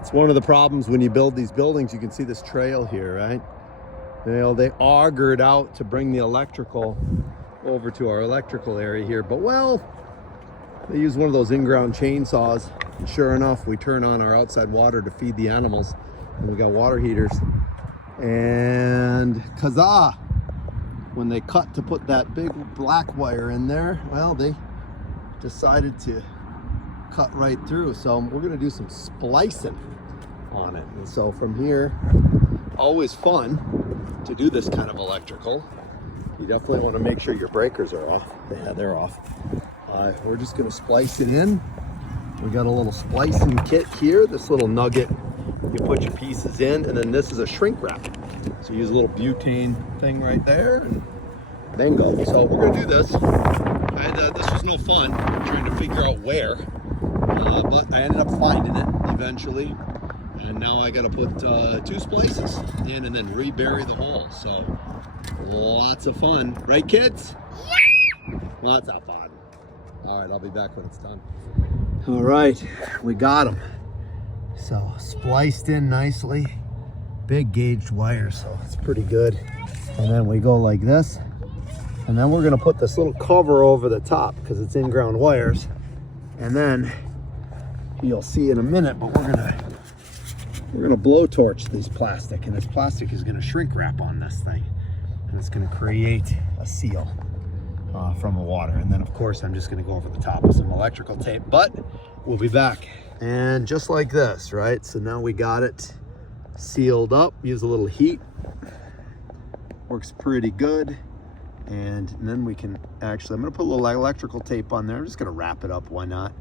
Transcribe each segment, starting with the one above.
It's one of the problems when you build these buildings. You can see this trail here, right? They augured out to bring the electrical over to our electrical area here, but well, they use one of those in-ground chainsaws, and sure enough, we turn on our outside water to feed the animals, and we got water heaters. And kazaa, when they cut to put that big black wire in there, well, they decided to cut right through. So we're gonna do some splicing on it. And so from here, always fun to do this kind of electrical. You definitely want to make sure your breakers are off. Yeah, they're off. We're just going to splice it in. We got a little splicing kit here. This little nugget, you put your pieces in, and then this is a shrink wrap. So you use a little butane thing right there, and then go. So we're going to do this. This was no fun trying to figure out where, but I ended up finding it eventually. And now I got to put 2 splices in and then rebury the hole. So lots of fun, right, kids? Yeah. Lots of fun. All right, I'll be back when it's done. All right, we got them. So spliced in nicely, big gauged wire, so it's pretty good. And then we go like this, and then we're gonna put this little cover over the top because it's in-ground wires. And then you'll see in a minute, but we're gonna blowtorch this plastic, and this plastic is gonna shrink wrap on this thing, and it's gonna create a seal from the water. And then of course I'm just gonna go over the top with some electrical tape, but we'll be back. And just like this, right? So now we got it sealed up. Use a little heat, works pretty good. And then we can actually, I'm gonna put a little electrical tape on there. I'm just gonna wrap it up, why not?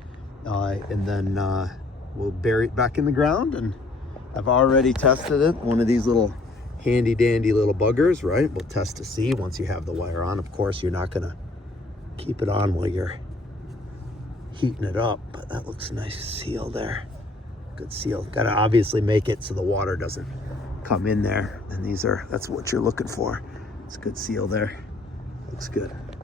And then we'll bury it back in the ground. And I've already tested it, one of these little handy dandy little buggers, right? We'll test to see once you have the wire on. Of course, you're not gonna keep it on while you're heating it up, but that looks nice seal there. Good seal. Gotta obviously make it so the water doesn't come in there. And that's what you're looking for. It's a good seal there. Looks good.